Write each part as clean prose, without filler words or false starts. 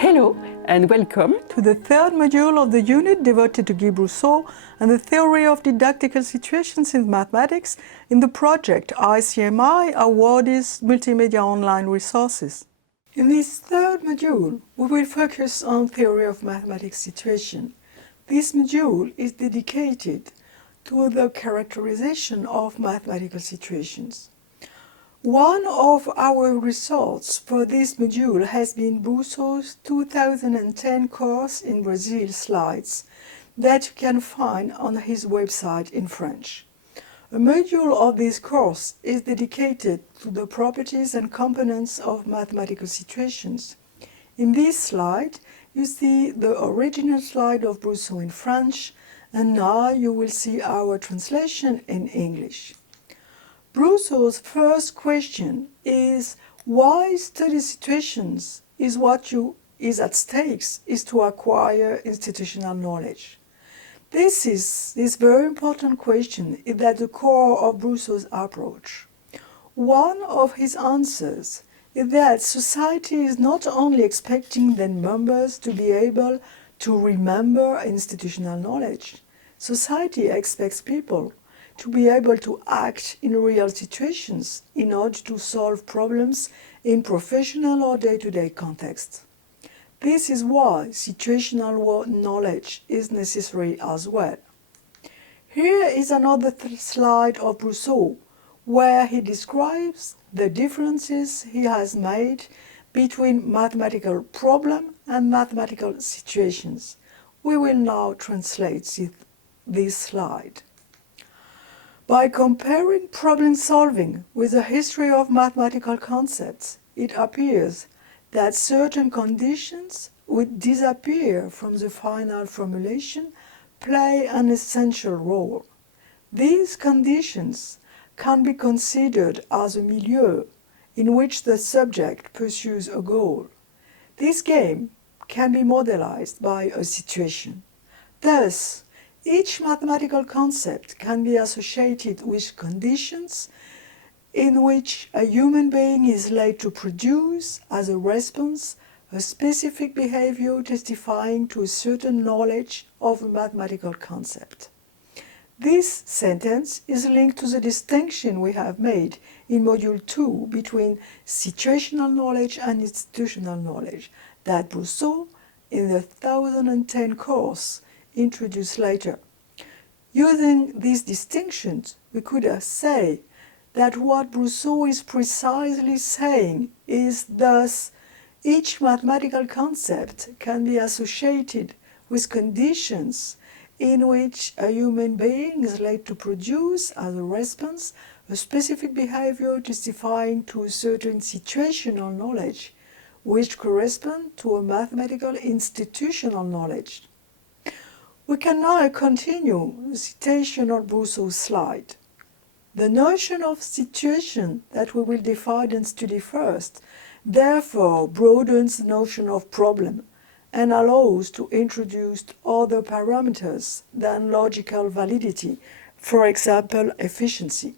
Hello and welcome to the third module of the unit devoted to Guy Brousseau and the theory of didactical situations in mathematics in the project ICMI Awardees Multimedia Online Resources. In this third module, we will focus on theory of mathematics situation. This module is dedicated to the characterization of mathematical situations. One of our results for this module has been Brousseau's 2010 course in Brazil slides that you can find on his website in French. A module of this course is dedicated to the properties and components of mathematical situations. In this slide, you see the original slide of Brousseau in French, and now you will see our translation in English. Brousseau's first question is why study situations is what is at stake is to acquire institutional knowledge. This very important question is at the core of Brousseau's approach. One of his answers is that society is not only expecting their members to be able to remember institutional knowledge. Society expects people to be able to act in real situations in order to solve problems in professional or day-to-day contexts. This is why situational knowledge is necessary as well. Here is another slide of Brousseau, where he describes the differences he has made between mathematical problem and mathematical situations. We will now translate this slide. By comparing problem solving with the history of mathematical concepts, it appears that certain conditions which disappear from the final formulation play an essential role. These conditions can be considered as a milieu in which the subject pursues a goal. This game can be modelized by a situation. Thus, each mathematical concept can be associated with conditions in which a human being is led to produce, as a response, a specific behavior testifying to a certain knowledge of a mathematical concept. This sentence is linked to the distinction we have made in Module 2 between situational knowledge and institutional knowledge that Brousseau, in the 2010 course, introduced later. Using these distinctions, we could say that what Brousseau is precisely saying is thus each mathematical concept can be associated with conditions in which a human being is led to produce, as a response, a specific behavior testifying to a certain situational knowledge, which corresponds to a mathematical institutional knowledge. We can now continue the citation of Brousseau's slide. The notion of situation that we will define and study first, therefore broadens the notion of problem and allows to introduce other parameters than logical validity, for example, efficiency.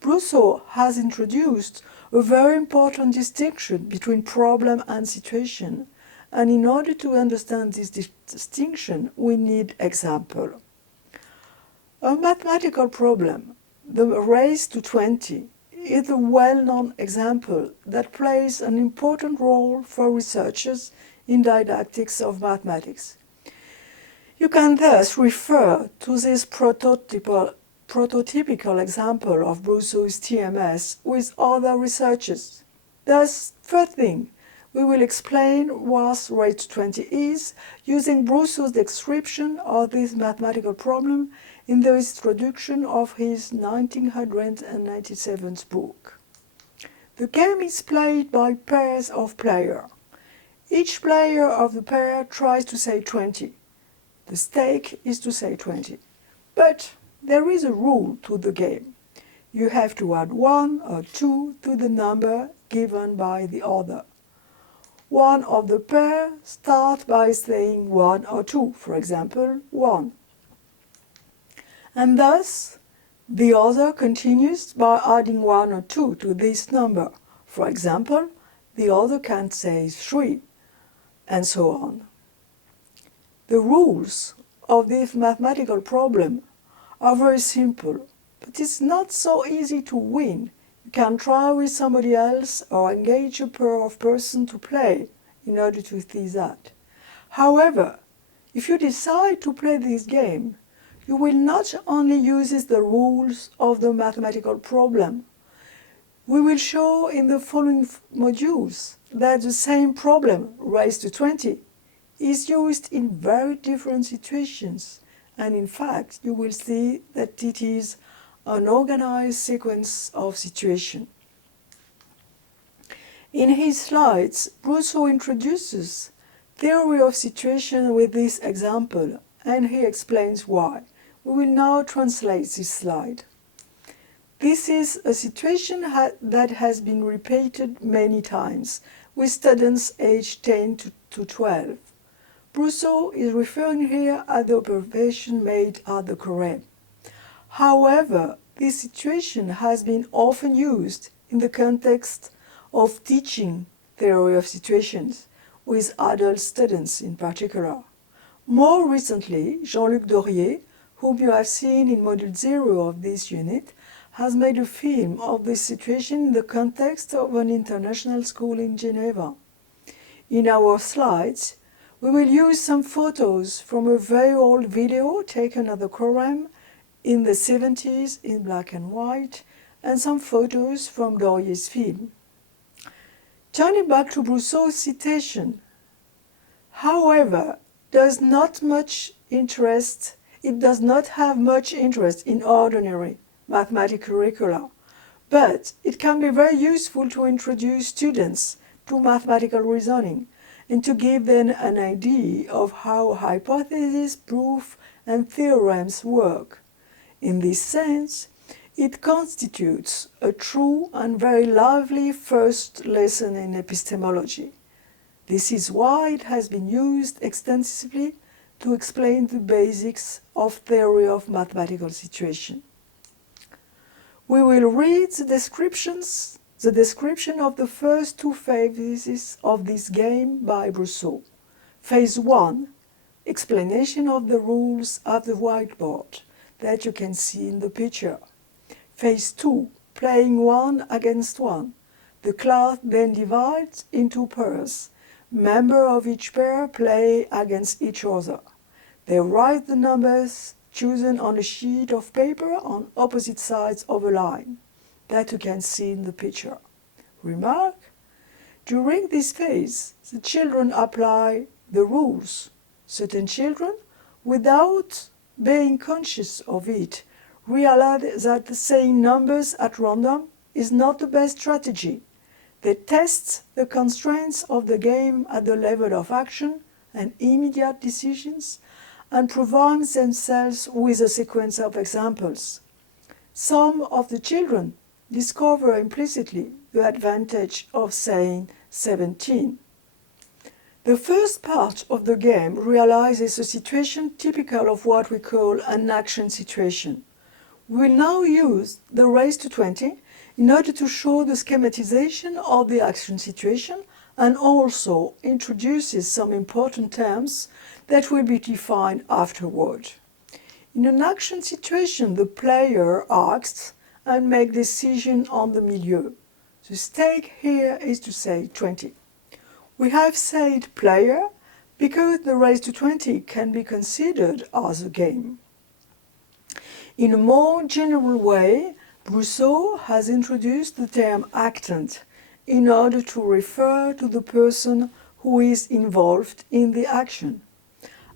Brousseau has introduced a very important distinction between problem and situation, and in order to understand this distinction, we need example. A mathematical problem, the raise to 20, is a well-known example that plays an important role for researchers in didactics of mathematics. You can thus refer to this prototypical example of Brousseau's TMS with other researchers. Thus, first thing, we will explain what raised to 20 is using Brousseau's description of this mathematical problem in the introduction of his 1997 book. The game is played by pairs of players. Each player of the pair tries to say 20. The stake is to say 20. But there is a rule to the game. You have to add 1 or 2 to the number given by the other. One of the pair starts by saying 1 or 2, for example, 1. And thus, the other continues by adding 1 or 2 to this number. For example, the other can say 3. and so on. The rules of this mathematical problem are very simple, but it's not so easy to win. You can try with somebody else or engage a pair of persons to play in order to see that. However, if you decide to play this game, you will not only use the rules of the mathematical problem. We will show in the following modules that the same problem, raised to 20, is used in very different situations. And in fact, you will see that it is an organized sequence of situations. In his slides, Brousseau introduces theory of situation with this example, and he explains why. We will now translate this slide. This is a situation that has been repeated many times with students aged 10 to 12. Brousseau is referring here at the observation made at the cours. However, this situation has been often used in the context of teaching theory of situations, with adult students in particular. More recently, Jean-Luc Dorier, whom you have seen in Module 0 of this unit, has made a film of this situation in the context of an international school in Geneva. In our slides, we will use some photos from a very old video taken at the cours in the 70s in black and white, and some photos from Dorier's film. Turning back to Brousseau's citation, however, it does not have much interest in ordinary mathematical curricula, but it can be very useful to introduce students to mathematical reasoning and to give them an idea of how hypotheses, proof, and theorems work. In this sense, it constitutes a true and very lively first lesson in epistemology. This is why it has been used extensively to explain the basics of theory of mathematical situation. We will read the description of the first two phases of this game by Brousseau. Phase 1, explanation of the rules of the whiteboard that you can see in the picture. Phase 2, playing one against one. The class then divides into pairs. Members of each pair play against each other. They write the numbers chosen on a sheet of paper on opposite sides of a line that you can see in the picture. Remark: during this phase, the children apply the rules. Certain children, without being conscious of it, realize that saying numbers at random is not the best strategy. They test the constraints of the game at the level of action and immediate decisions, and provide themselves with a sequence of examples. Some of the children discover implicitly the advantage of saying 17. The first part of the game realizes a situation typical of what we call an action situation. We will now use the raised to 20 in order to show the schematization of the action situation, and also introduces some important terms that will be defined afterward. In an action situation, the player acts and makes decisions on the milieu. The stake here is to say 20. We have said player because the raised to 20 can be considered as a game. In a more general way, Brousseau has introduced the term actant in order to refer to the person who is involved in the action.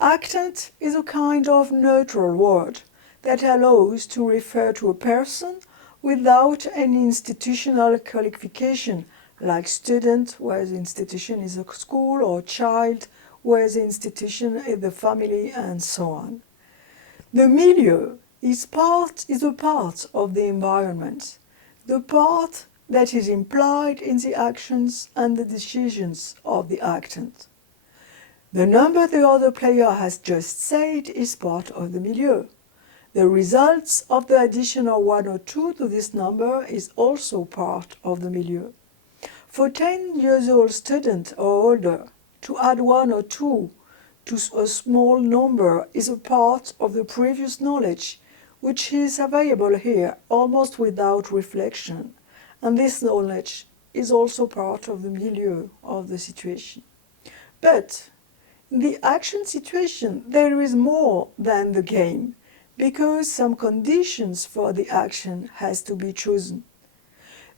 Actant is a kind of neutral word that allows to refer to a person without any institutional qualification, like student, where the institution is a school, or child, where the institution is the family, and so on. The milieu is a part of the environment, the part that is implied in the actions and the decisions of the actant. The number the other player has just said is part of the milieu. The results of the addition of 1 or 2 to this number is also part of the milieu. For 10 years old student or older, to add 1 or 2 to a small number is a part of the previous knowledge, which is available here almost without reflection. And this knowledge is also part of the milieu of the situation. But in the action situation, there is more than the game, because some conditions for the action has to be chosen.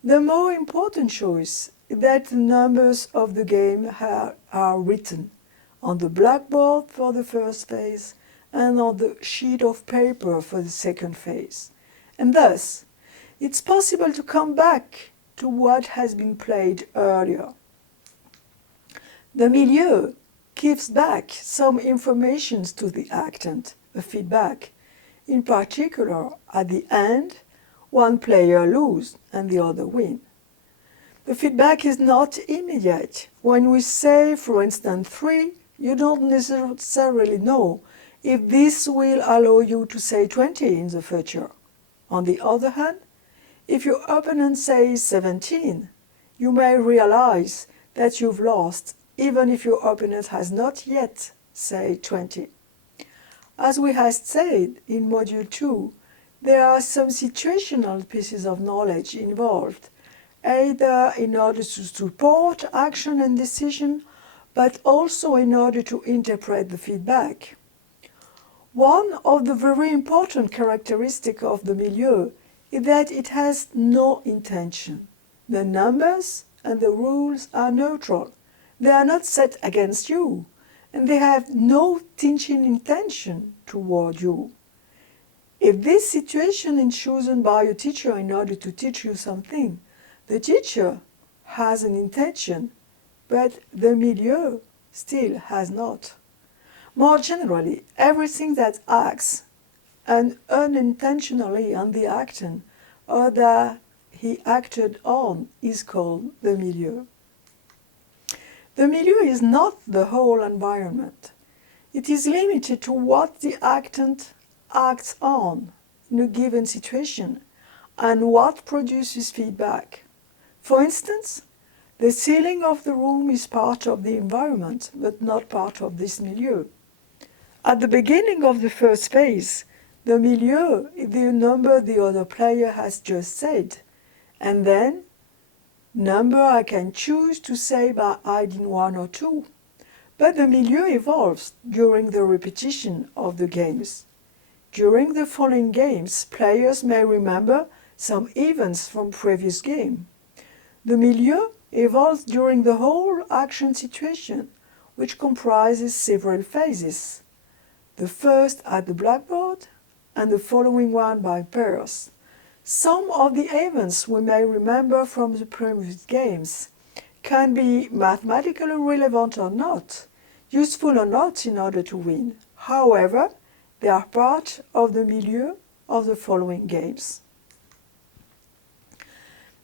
The more important choice is that the numbers of the game are written on the blackboard for the first phase and on the sheet of paper for the second phase. And thus, it's possible to come back to what has been played earlier. The milieu gives back some information to the actant, a feedback. In particular, at the end, one player loses and the other wins. The feedback is not immediate. When we say, for instance, 3, you don't necessarily know if this will allow you to say 20 in the future. On the other hand, if your opponent says 17, you may realize that you've lost, even if your opponent has not yet said 20. As we have said in Module 2, there are some situational pieces of knowledge involved, either in order to support action and decision, but also in order to interpret the feedback. One of the very important characteristics of the milieu is that it has no intention. The numbers and the rules are neutral. They are not set against you, and they have no teaching intention toward you. If this situation is chosen by a teacher in order to teach you something, the teacher has an intention, but the milieu still has not. More generally, everything that acts unintentionally on the actant or that he acted on is called the milieu. The milieu is not the whole environment. It is limited to what the actant acts on in a given situation and what produces feedback. For instance, the ceiling of the room is part of the environment, but not part of this milieu. At the beginning of the first phase, the milieu is the number the other player has just said, and then number I can choose to say by adding 1 or 2. But the milieu evolves during the repetition of the games. During the following games, players may remember some events from previous game. The milieu evolves during the whole action situation, which comprises several phases. The first at the blackboard and the following one by pairs. Some of the events we may remember from the previous games can be mathematically relevant or not, useful or not in order to win. However, they are part of the milieu of the following games.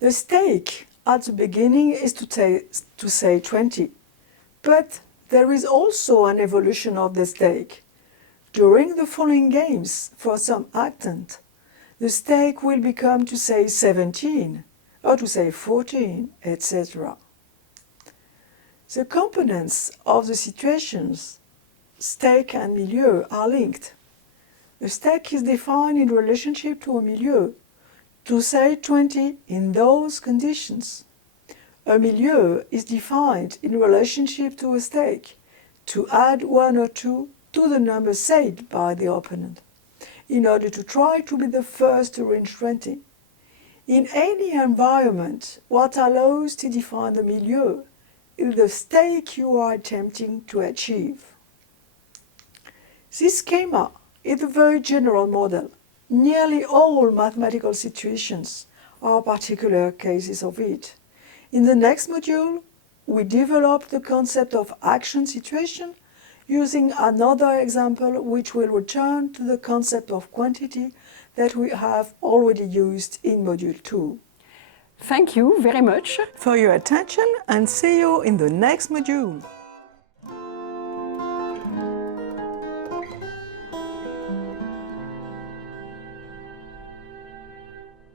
The stake at the beginning is to say 20, but there is also an evolution of the stake. During the following games, for some actant, the stake will become to say 17, or to say 14, etc. The components of the situations, stake and milieu, are linked. The stake is defined in relationship to a milieu, to say 20 in those conditions. A milieu is defined in relationship to a stake, to add 1 or 2 to the number said by the opponent, in order to try to be the first to reach 20. In any environment, what allows to define the milieu is the stake you are attempting to achieve. This schema is a very general model. Nearly all mathematical situations are particular cases of it. In the next module, we develop the concept of action situation using another example which will return to the concept of quantity that we have already used in Module 2. Thank you very much For your attention and see you in the next module.